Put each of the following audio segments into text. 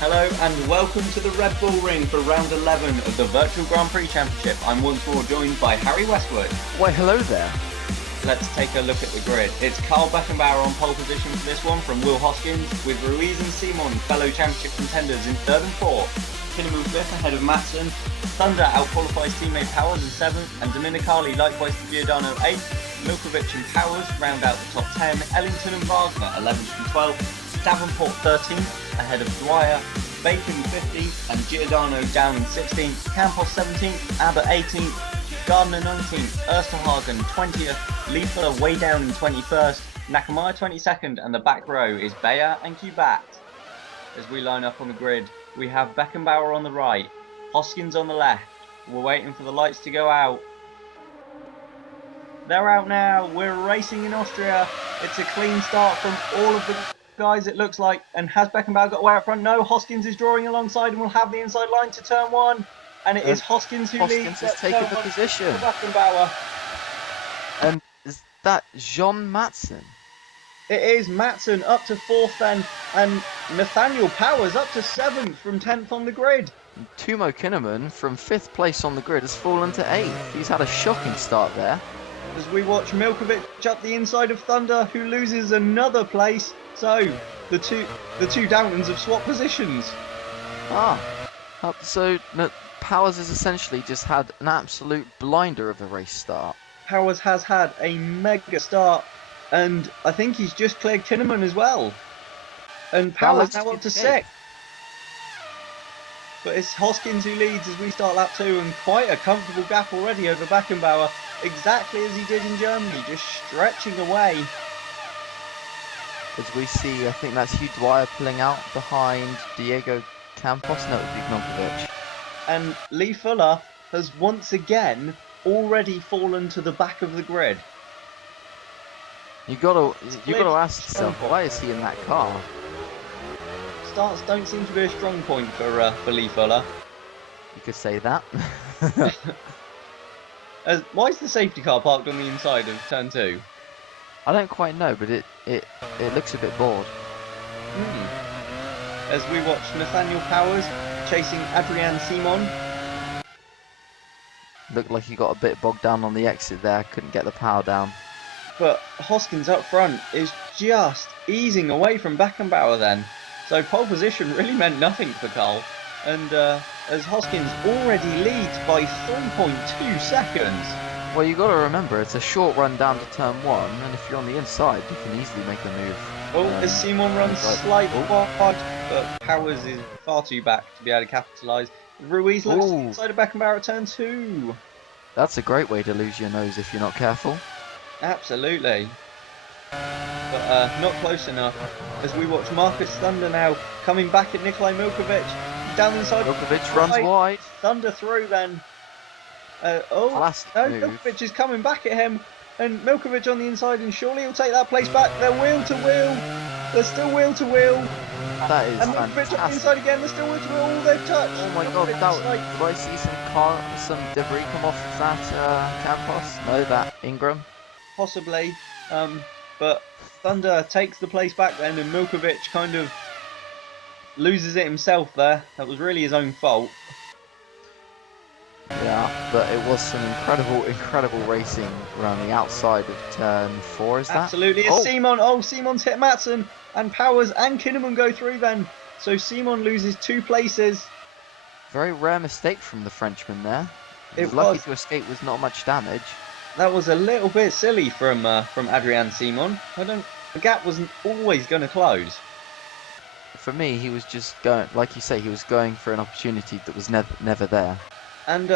Hello and welcome to the Red Bull Ring for round 11 of the Virtual Grand Prix Championship. I'm once more joined by Harry Westwood. Why, hello there. Let's take a look at the grid. It's Carl Beckenbauer on pole position for this one from Will Hoskins, with Ruiz and Simon, fellow championship contenders, in 3rd and 4th. Kinnaman 5th ahead of Matson. Thunder outqualifies teammate Powers in 7th, and Dominicali likewise to Giordano 8th. Milkovic and Powers round out the top 10. Ellington and Wagner 11th and 12th. Davenport 13th ahead of Dwyer. Bacon 15th and Giordano down in 16th. Campos 17th, Abbott 18th. Gardner 19th, Ersterhagen 20th, Leafer way down in 21st, Nakamura 22nd, and the back row is Bayer and Kubat. As we line up on the grid, we have Beckenbauer on the right, Hoskins on the left. We're waiting for the lights to go out. They're out now. We're racing in Austria. It's a clean start from all of the guys, it looks like. And has Beckenbauer got away out front? No, Hoskins is drawing alongside and will have the inside line to turn 1. And it is Hoskins who leads. Hoskins has taken the position. Beckenbauer. And is that John Matson? It is Matson up to 4th then, and Nathaniel Powers up to 7th from 10th on the grid. Timo Kinnaman from 5th place on the grid has fallen to 8th. He's had a shocking start there. As we watch Milkovic up the inside of Thunder, who loses another place. So the two Downtons have swapped positions. So Powers has essentially just had an absolute blinder of a race start. Powers has had a mega start, and I think he's just cleared Kinnaman as well. And Powers now up to 6th. But it's Hoskins who leads as we start lap 2, and quite a comfortable gap already over Beckenbauer, exactly as he did in Germany, just stretching away. As we see, I think that's Hugh Dwyer pulling out behind Diego Campos. No, it would be Milkovic. And Lee Fuller has once again already fallen to the back of the grid. You gotta ask yourself, why is he in that car? Starts don't seem to be a strong point for Lee Fuller. You could say that. Why is the safety car parked on the inside of turn 2? I don't quite know, but it looks a bit bored. As we watch Nathaniel Powers chasing Adrian Simon. Looked like he got a bit bogged down on the exit there, couldn't get the power down. But Hoskins up front is just easing away from Beckenbauer then. So pole position really meant nothing for Carl. And as Hoskins already leads by 3.2 seconds. Well, you got to remember, it's a short run down to turn 1, and if you're on the inside, you can easily make a move. As Simon runs slightly wide, but Powers is far too back to be able to capitalise. Ruiz looks inside of Beckenbauer at turn 2. That's a great way to lose your nose if you're not careful. Absolutely. But not close enough. As we watch Marcus Thunder now coming back at Nikolai Milkovic. Down the inside. Milkovic runs wide. Thunder through then. Milkovic is coming back at him. And Milkovic on the inside, and surely he'll take that place back. They're wheel to wheel. They're still wheel to wheel. That is and fantastic. Milkovic on the inside again. They're still wheel to wheel. They've touched. Oh my god, do I see some debris come off of that Campos? No, that Ingram? Possibly. But Thunder takes the place back then, and Milkovic kind of loses it himself there. That was really his own fault. Yeah, but it was some incredible racing around the outside of turn 4, is that? Absolutely, it's Simon. Simon's hit Matson, and Powers and Kinnaman go through then. So Simon loses 2 places. Very rare mistake from the Frenchman there. He was lucky to escape with not much damage. That was a little bit silly from Adrian Simon. The gap wasn't always going to close. For me, he was just going, like you say, he was going for an opportunity that was never there. And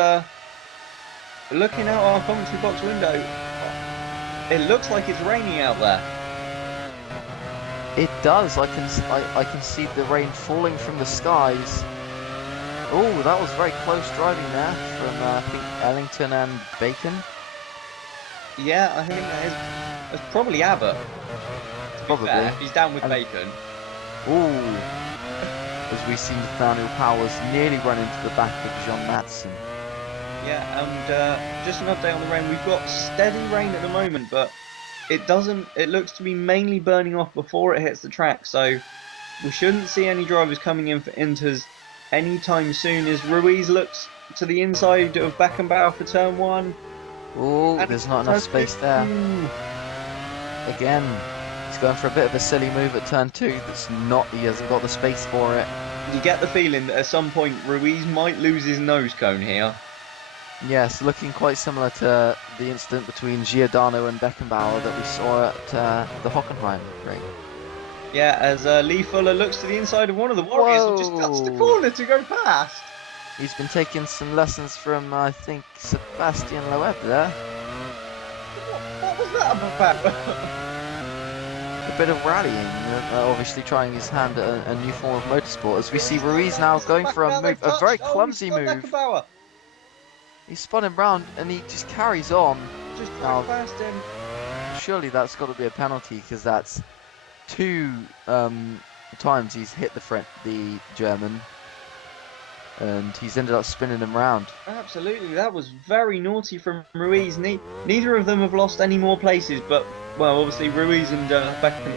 looking out our commentary box window, it looks like it's raining out there. It does. I can see the rain falling from the skies. Oh, that was very close driving there from I think Ellington and Bacon. Yeah, I think that's probably Abbott. Probably. Fair, he's down with Bacon. Ooh. As we see Nathaniel Powers nearly run into the back of John Matson. Yeah, and just an update on the rain. We've got steady rain at the moment, but it looks to be mainly burning off before it hits the track. So we shouldn't see any drivers coming in for Inters anytime soon as Ruiz looks to the inside of Beckenbauer for turn 1. Oh, there's not enough space there. Again, he's going for a bit of a silly move at turn 2 that's not, he hasn't got the space for it. You get the feeling that at some point Ruiz might lose his nose cone here. Yes, looking quite similar to the incident between Giordano and Beckenbauer that we saw at the Hockenheimring. Yeah, as Lee Fuller looks to the inside of one of the Warriors and just cuts the corner to go past. He's been taking some lessons from, I think, Sebastian Loeb there. What was that about? A bit of rallying, obviously trying his hand at a new form of motorsport, as we see Ruiz now going for a move, a very clumsy move. He spun him round and he just carries on. Just drive past him. Surely that's got to be a penalty, because that's 2 times he's hit the German, and he's ended up spinning him round. Absolutely, that was very naughty from Ruiz. Neither of them have lost any more places, but well, obviously Ruiz and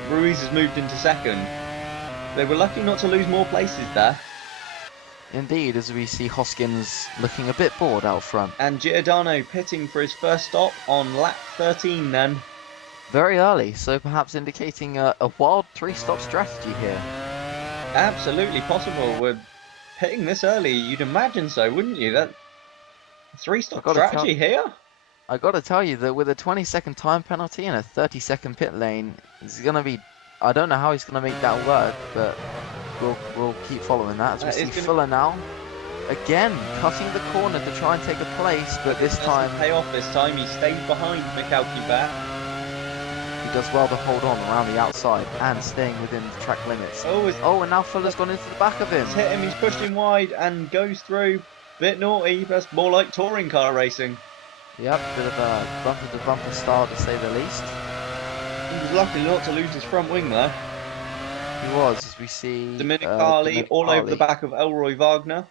Ruiz has moved into second. They were lucky not to lose more places there. Indeed, as we see Hoskins looking a bit bored out front. And Giordano pitting for his first stop on lap 13 then. Very early, so perhaps indicating a wild 3-stop strategy here. Absolutely possible. We're pitting this early, you'd imagine so, wouldn't you? That 3-stop strategy here? I gotta tell you that with a 20-second time penalty and a 30-second pit lane, it's gonna be, I don't know how he's gonna make that work, but we'll keep following that as we see Fuller now. Again, cutting the corner to try and take a place, but this time... pay off this time, he stayed behind Michalki back. He does well to hold on around the outside and staying within the track limits. Oh, and now Fuller's gone into the back of him. He's hit him, he's pushed him wide and goes through. Bit naughty, that's more like touring car racing. Yep, bit of a bumper-to-bumper style to say the least. He was lucky not to lose his front wing there. He was, as we see... Dominicali all over the back of Elroy Wagner.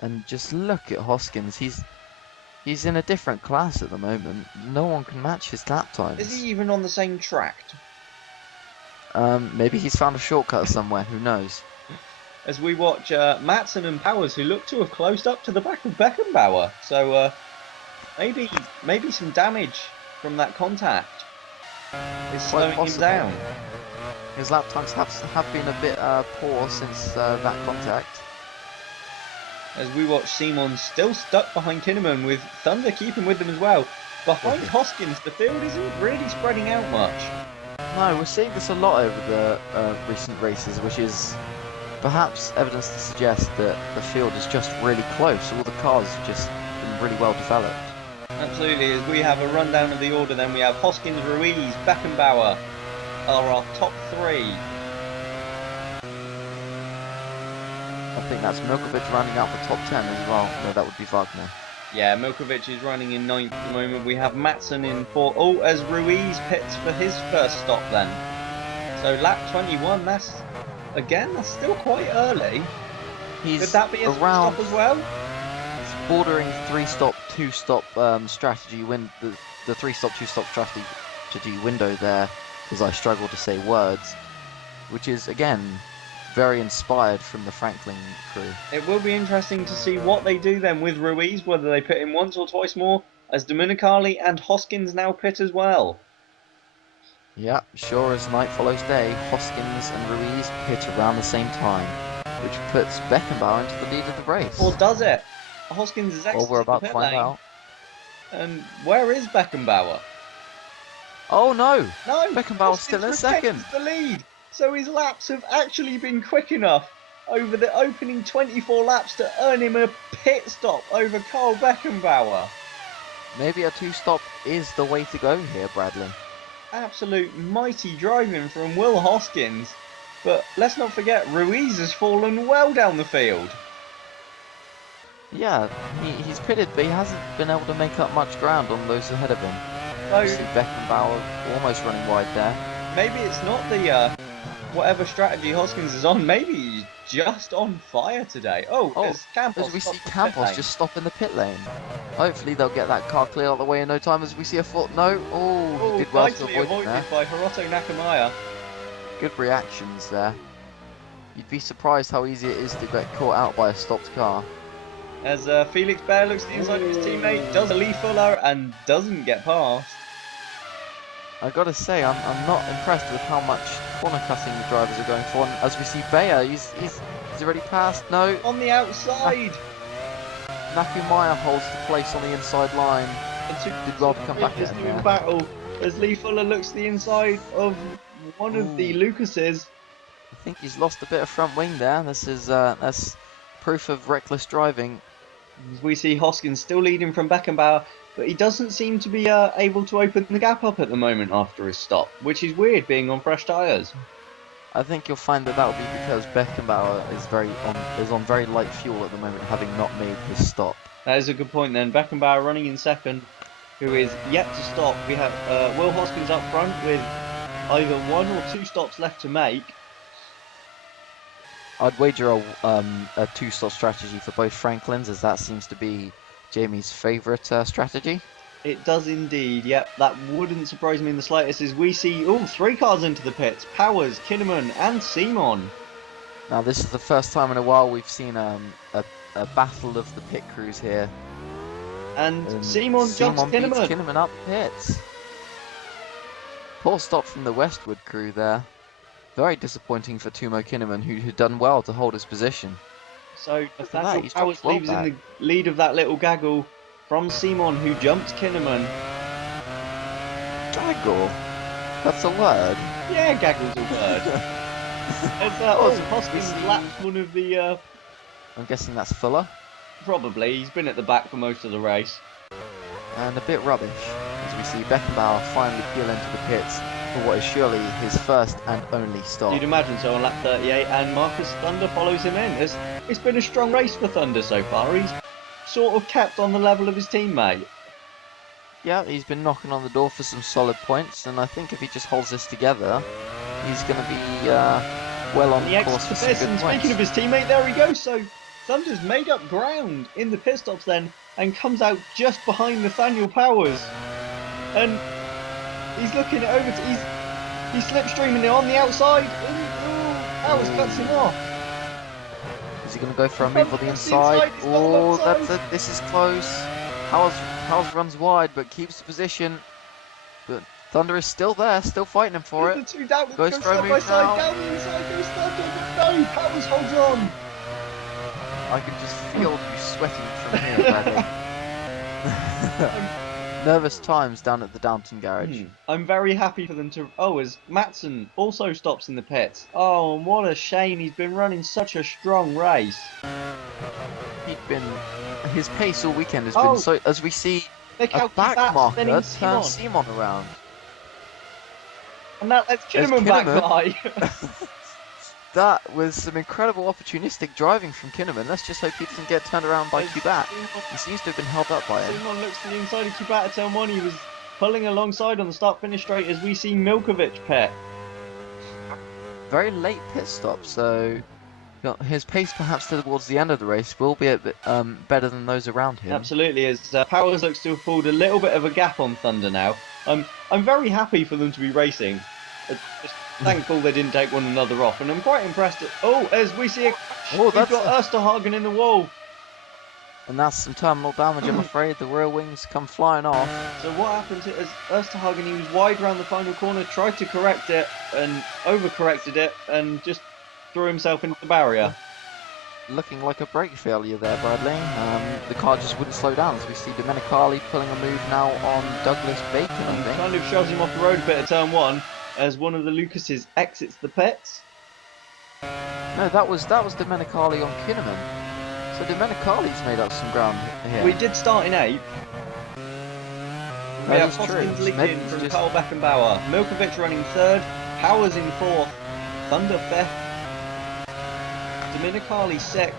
And just look at Hoskins, he's in a different class at the moment. No one can match his lap times. Is he even on the same track? Maybe he's found a shortcut somewhere, who knows. As we watch Matson and Powers, who look to have closed up to the back of Beckenbauer. So maybe some damage from that contact is slowing him down. His lap times have been a bit poor since that contact. As we watch Simon still stuck behind Kinnaman, with Thunder keeping with them as well. Behind Hoskins, the field isn't really spreading out much. No, we're seeing this a lot over the recent races, which is perhaps evidence to suggest that the field is just really close. All the cars have just been really well developed. Absolutely, as we have a rundown of the order, then we have Hoskins, Ruiz, Beckenbauer are our top 3. I think that's Milkovic rounding out the top 10 as well. No, that would be Wagner. Yeah, Milkovic is running in 9th at the moment. We have Matson in 4th. Oh, as Ruiz pits for his first stop then. So lap 21, that's still quite early. Could that be a around, stop as well? It's bordering 3-stop, 2-stop strategy. When the 3-stop, 2-stop strategy window there, as I struggle to say words, which is again very inspired from the Franklin crew. It will be interesting to see what they do then with Ruiz, whether they pit him once or twice more, as Dominicali and Hoskins now pit as well. Yeah, sure as night follows day, Hoskins and Ruiz pit around the same time, which puts Beckenbauer into the lead of the race. Or does it? Hoskins is exiting we're about the to pit find lane. out. And where is Beckenbauer? Oh no! No! Beckenbauer's still in second! The lead! So his laps have actually been quick enough over the opening 24 laps to earn him a pit stop over Carl Beckenbauer. Maybe a 2-stop is the way to go here, Bradley. Absolute mighty driving from Will Hoskins. But let's not forget, Ruiz has fallen well down the field. Yeah, he's pitted, but he hasn't been able to make up much ground on those ahead of him. So, see Beckenbauer almost running wide there. Maybe it's not the whatever strategy Hoskins is on. Maybe he's just on fire today. As Campos as we see Campos just stop in the pit lane. Hopefully they'll get that car clear out of the way in no time. As we see a foot. No, he did well to avoid avoided there by Hiroto Nakamaya. good reactions there. You'd be surprised how easy it is to get caught out by a stopped car. As Felix Baer looks to the inside of his teammate, does a Lee Fuller and doesn't get past. I gotta say, I'm not impressed with how much corner cutting the drivers are going for. And as we see Bayer, he's already passed. No, On the outside. Matthew Meyer holds the place on the inside line. Did well to come back Just in doing there. battle as Lee Fuller looks to the inside of one of the Lucases. I think he's lost a bit of front wing there. This is that's proof of reckless driving. We see Hoskins still leading from Beckenbauer, but he doesn't seem to be able to open the gap up at the moment after his stop, which is weird being on fresh tyres. I think you'll find that will be because Beckenbauer is on very light fuel at the moment, having not made his stop. That is a good point then. Beckenbauer running in second, who is yet to stop. We have Will Hoskins up front with either 1 or 2 stops left to make. I'd wager a 2-stop strategy for both Franklins, as that seems to be Jamie's favourite strategy. It does indeed, yep, that wouldn't surprise me in the slightest as we see 3 cars into the pits. Powers, Kinnaman and Simon. Now this is the first time in a while we've seen a battle of the pit crews here. And Simon jumps beats Kinnaman. Kinnaman up pits. Poor stop from the Westwood crew there. Very disappointing for Timo Kinnaman, who had done well to hold his position. So He's Nathaniel dropped Powers well leaves in back. the lead of that little gaggle from Simon, who jumps Kinnaman. Gaggle? That's a word. Yeah, gaggle's a word. As Hoskins laps one of the... I'm guessing that's Fuller. Probably, he's been at the back for most of the race. And a bit rubbish, as we see Beckenbauer finally peel into the pits for what is surely his first and only stop. You'd imagine so on lap 38, and Marcus Thunder follows him in. It's been a strong race for Thunder so far. He's sort of kept on the level of his teammate. Yeah, he's been knocking on the door for some solid points, and I think if he just holds this together, he's going to be well on The course for exit some this, good and points. speaking of his teammate, there he goes. So Thunder's made up ground in the pit stops then, and comes out just behind Nathaniel Powers. And he's looking over to... He's slipstreaming it on the outside. Powers cuts him off. Is he going to go for a move on the inside? Oh, that's it. This is close. Powers runs wide, but keeps the position. But Thunder is still there, still fighting him for it. The two down, Goes for a side by move side, now. down the inside goes Thunder, but no, Powers holds on. I can just feel you sweating from here, Bradley. Nervous times down at the Downton garage. I'm very happy for them to... as Matson also stops in the pits. Oh, and what a shame. He's been running such a strong race. His pace all weekend has been so... As we see Look a how back that's marker spinning turn Simon around. And that lets There's Kinnaman back Kinnaman. by. That was some incredible opportunistic driving from Kinnaman. Let's just hope he doesn't get turned around by Kubat. He seems to have been held up by him. Simon looks to the inside of Kubat at turn 1. He was pulling alongside on the start-finish straight as we see Milkovic pit. Very late pit stop, so his pace perhaps towards the end of the race will be a bit better than those around him. Absolutely, as Powers looks to have pulled a little bit of a gap on Thunder now. I'm very happy for them to be racing. Just thankful they didn't take one another off, and I'm quite impressed. As we see we've got Osterhagen in the wall. And that's some terminal damage, I'm afraid. The rear wings come flying off. So what happened is Osterhagen, he was wide around the final corner, tried to correct it, and overcorrected it, and just threw himself into the barrier. Looking like a brake failure there, Bradley. The car just wouldn't slow down, as we see Domenicali pulling a move now on Douglas Bacon, I think. Kind of shoves him off the road a bit at turn 1, as one of the Lucases exits the pits. No, that was Domenicali on Kinnaman. So Domenicali's made up some ground here. We did start in 8th. We have Hoskins leading from Carl Beckenbauer. Milkovic running 3rd. Powers in 4th. Thunder 5th. Domenicali 6th.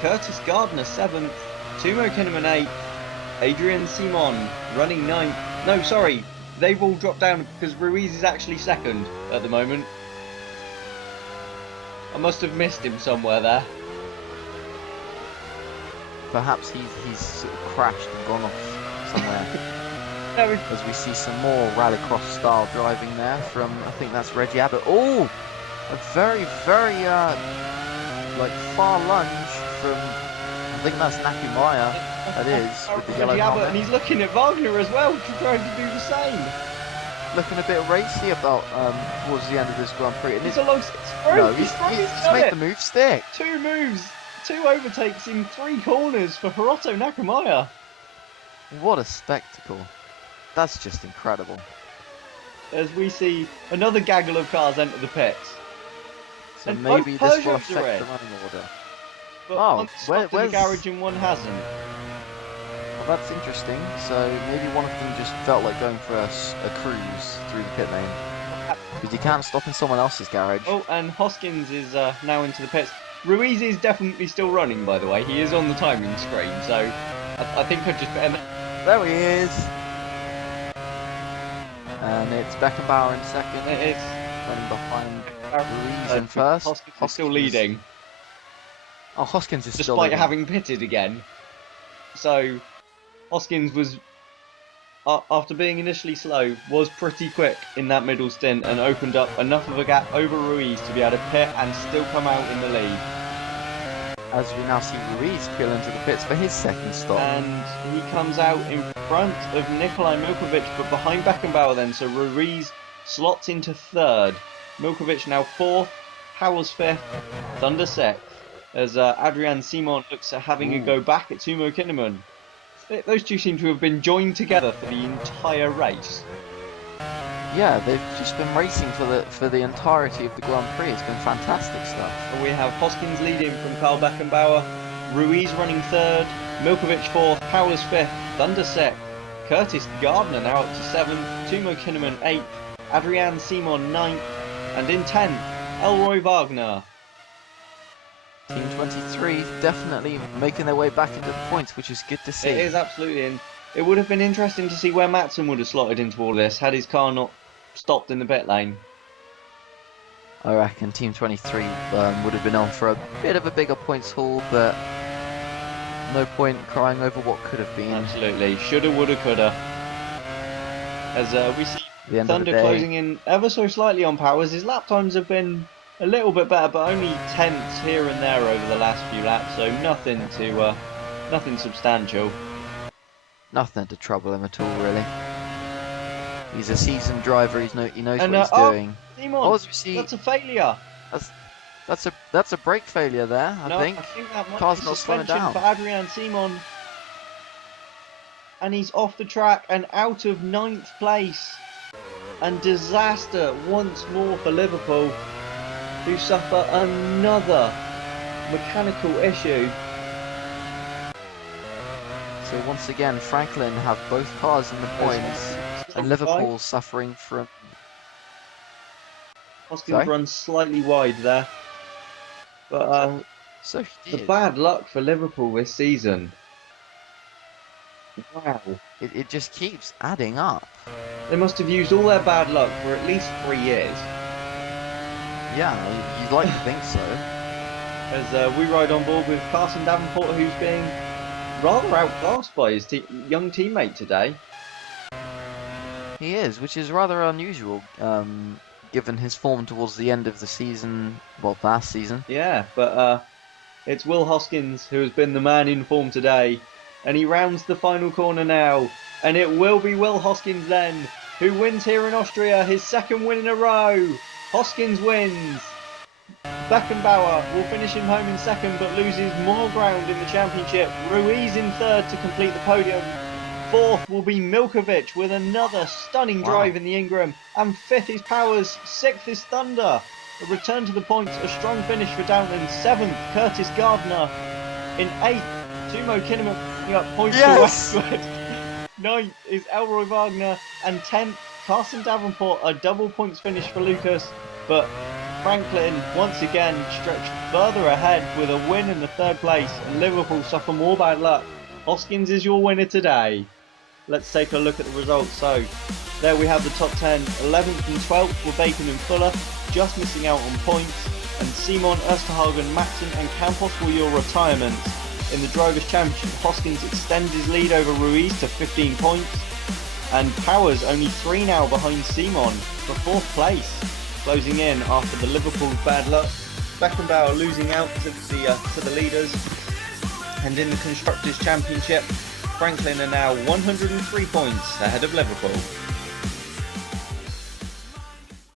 Curtis Gardner 7th. Timo Kinnaman 8th. Adrian Simon running 9th. No, sorry. They've all dropped down because Ruiz is actually 2nd at the moment. I must have missed him somewhere there. Perhaps he's sort of crashed and gone off somewhere. Very as we see some more rallycross style driving there from, I think that's Reggie Abbott. Oh, a very, very like far lunge from, I think that's Nakumaya. That is, with the yellow Reggie Abbott, and helmet. he's looking at Wagner as well, trying to do the same. Looking a bit racy about towards the end of this Grand Prix. And He's through. no, He's he's done made it. the move stick. 2 moves, 2 overtakes in 3 corners for Hiroto Nakamaya. What a spectacle. That's just incredible. As we see another gaggle of cars enter the pits. So And maybe both this will Peugeots affect are in. the running order. But Oh, one's stopped in the garage and one hasn't. Well, that's interesting. So maybe one of them just felt like going for a cruise through the pit lane. Because you can't stop in someone else's garage. Oh, and Hoskins is now into the pits. Ruiz is definitely still running, by the way. He is on the timing screen, so I think I'd just better... There he is. And it's Beckenbauer in second. It is. Running behind Ruiz in first. Hoskins is still leading. Oh, Hoskins is still Despite leading. having pitted again. So, Hoskins was, after being initially slow, was pretty quick in that middle stint and opened up enough of a gap over Ruiz to be able to pit and still come out in the lead. As we now see Ruiz peel into the pits for his second stop. And he comes out in front of Nikolai Milkovic, but behind Beckenbauer then, so Ruiz slots into third. Milkovic now fourth, Howell's fifth, Thunder sixth, as Adrian Simon looks at having a go back at Timo Kinnaman. Those two seem to have been joined together for the entire race. Yeah, they've just been racing for the entirety of the Grand Prix. It's been fantastic stuff. We have Hoskins leading from Karl Beckenbauer, Ruiz running third, Milkovic fourth, Powers fifth, Thunder sixth, Curtis Gardner now up to seventh, Timo Kinnaman eighth, Adrian Simon ninth, and in 10th, Elroy Wagner. Team 23 definitely making their way back into the points, which is good to see. It is absolutely, and it would have been interesting to see where Matson would have slotted into all this had his car not stopped in the pit lane. I reckon Team 23 would have been on for a bit of a bigger points haul, but no point crying over what could have been. Absolutely, shoulda, woulda, coulda. As we see Thunder closing in ever so slightly on Powers, his lap times have been a little bit better, but only tenths here and there over the last few laps, so nothing substantial. Nothing to trouble him at all, really. He's a seasoned driver. He knows what he's doing. Simon, that's a failure. That's a brake failure there. I think that might car's be not slowing down for Adrian Simon, and he's off the track and out of 9th place. And disaster once more for Liverpool, who suffer another mechanical issue. So once again, Franklin have both cars in the points, and Liverpool suffering from... Hoskins runs slightly wide there. But so the bad luck for Liverpool this season. Wow. It just keeps adding up. They must have used all their bad luck for at least 3 years. Yeah, you'd like to think so. As we ride on board with Carson Davenport, who's being rather outclassed by his young teammate today. He is, which is rather unusual, given his form towards the end of the season, well, last season. Yeah, but it's Will Hoskins who has been the man in form today, and he rounds the final corner now, and it will be Will Hoskins then, who wins here in Austria, his second win in a row. Hoskins wins. Beckenbauer will finish him home in second, but loses more ground in the championship. Ruiz in third to complete the podium. Fourth will be Milkovic with another stunning drive in the Ingram. And fifth is Powers. Sixth is Thunder. A return to the points, a strong finish for Downton. Seventh, Curtis Gardner. In eighth, Timo Kinnaman picking up points for Westwood. Ninth is Elroy Wagner. And 10th, Carson Davenport, a double points finish for Lucas. But Franklin once again stretched further ahead with a win in the third place, and Liverpool suffer more bad luck. Hoskins is your winner today. Let's take a look at the results. So there we have the top 10. 11th and 12th were Bacon and Fuller, just missing out on points, and Simon, Osterhagen, Matson and Campos were your retirements. In the Drivers' Championship, Hoskins extends his lead over Ruiz to 15 points. And Power's only 3 now behind Simon for 4th place, closing in after the Liverpool's bad luck. Beckenbauer losing out to the leaders. And in the Constructors' Championship, Franklin are now 103 points ahead of Liverpool.